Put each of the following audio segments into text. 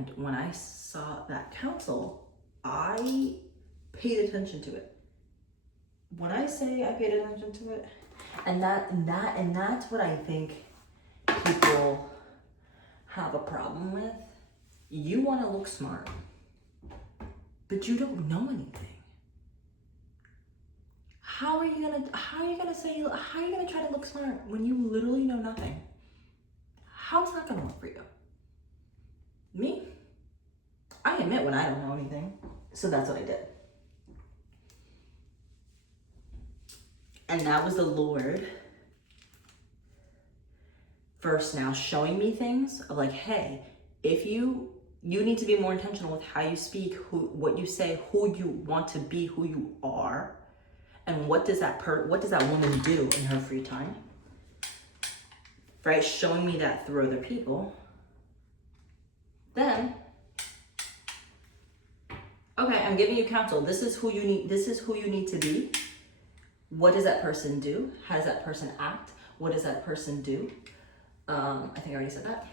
And when I saw that counsel, I paid attention to it. When I say I paid attention to it, and that's what I think people have a problem with. You want to look smart, but you don't know anything. How are you gonna try to look smart when you literally know nothing? How's that gonna work for you? Me? I admit when I don't know anything. So that's what I did. And that was the Lord first now showing me things of like, hey, if you need to be more intentional with how you speak, what you say, who you want to be, who you are, and what does that woman do in her free time? Right? Showing me that through other people. Then, okay, I'm giving you counsel. This is who you need to be. What does that person do? How does that person act? What does that person do? I think I already said that.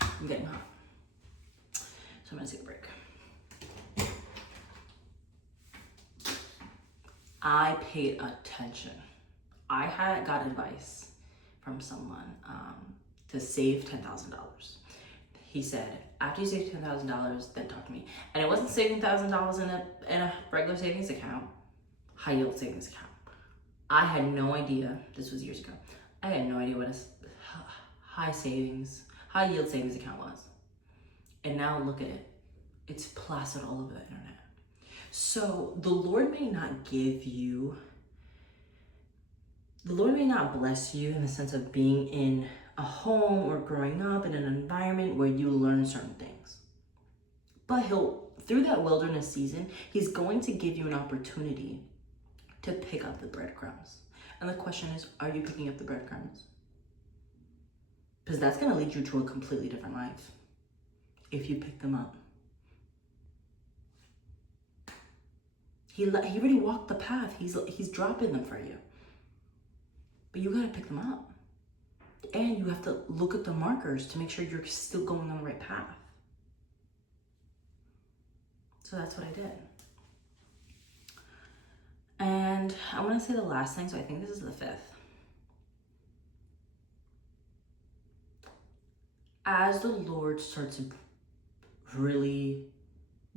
I'm getting hot. So I'm gonna take a break. I paid attention. I had got advice from someone to save $10,000. He said, after you save $10,000, then talk to me. And it wasn't saving $1,000 in a regular savings account, high yield savings account. I had no idea, this was years ago, I had no idea what a high yield savings account was. And now look at it. It's plastered all over the internet. So the Lord may not bless you in the sense of being in a home or growing up in an environment where you learn certain things. But through that wilderness season, he's going to give you an opportunity to pick up the breadcrumbs. And the question is, are you picking up the breadcrumbs? Because that's going to lead you to a completely different life if you pick them up. He already walked the path. He's dropping them for you. But you got to pick them up. And you have to look at the markers to make sure you're still going on the right path. So that's what I did. And I want to say the last thing, so I think this is the fifth. As the Lord starts really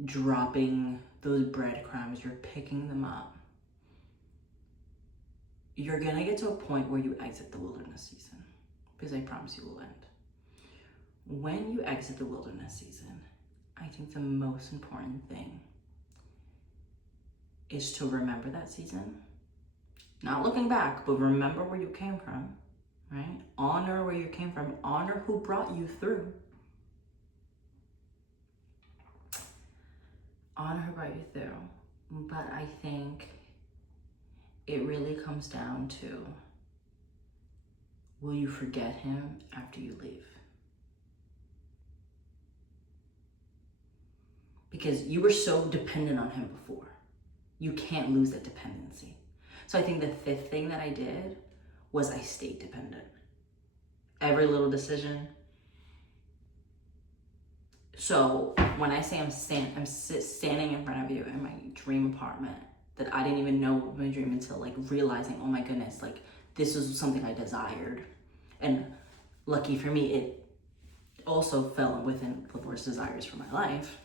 dropping those breadcrumbs, you're picking them up, you're going to get to a point where you exit the wilderness season, because I promise you will end. When you exit the wilderness season, I think the most important thing is to remember that season. Not looking back, but remember where you came from, right? Honor where you came from. Honor who brought you through. Honor who brought you through. But I think it really comes down to, will you forget him after you leave? Because you were so dependent on him before. You can't lose that dependency. So I think the fifth thing that I did was I stayed dependent. Every little decision. So when I say I'm standing in front of you in my dream apartment, that I didn't even know what my dream until like realizing, oh my goodness, like this was something I desired. And lucky for me, it also fell within the Lord's desires for my life.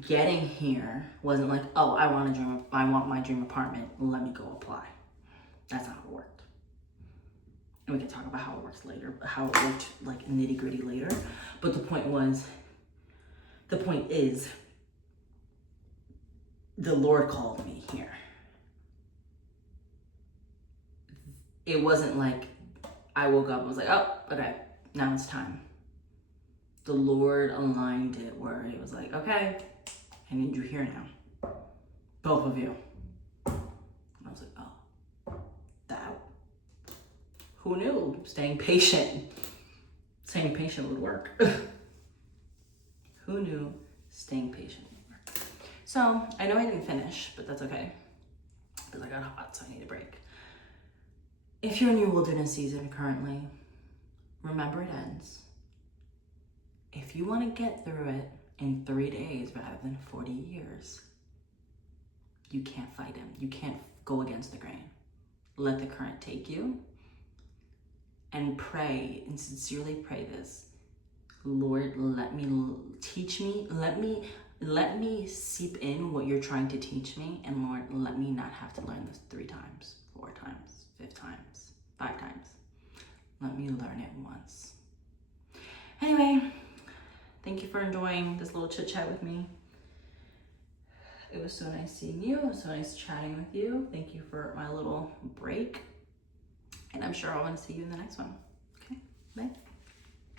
Getting here wasn't like, oh, I want my dream apartment, let me go apply. That's not how it worked. And we can talk about how it works later, how it worked like nitty gritty later. But the point is, the Lord called me here. It wasn't like I woke up and was like, oh, okay, now it's time. The Lord aligned it where it was like, okay, I need you here now. Both of you. And I was like, oh, that. Who knew staying patient would work? Who knew staying patient would work? So I know I didn't finish, but that's okay. Because I got hot, so I need a break. If you're in your wilderness season currently, remember it ends. If you want to get through it in 3 days rather than 40 years, you can't fight him. You can't go against the grain. Let the current take you, and pray and sincerely pray this. Lord, let me teach me, let me seep in what you're trying to teach me, and Lord, let me not have to learn this 3 times, 4 times, 5 times, 5 times. Let me learn it once. Anyway, thank you for enjoying this little chit chat with me. It was so nice seeing you. It was so nice chatting with you. Thank you for my little break. And I'm sure I'll want to see you in the next one. Okay, bye.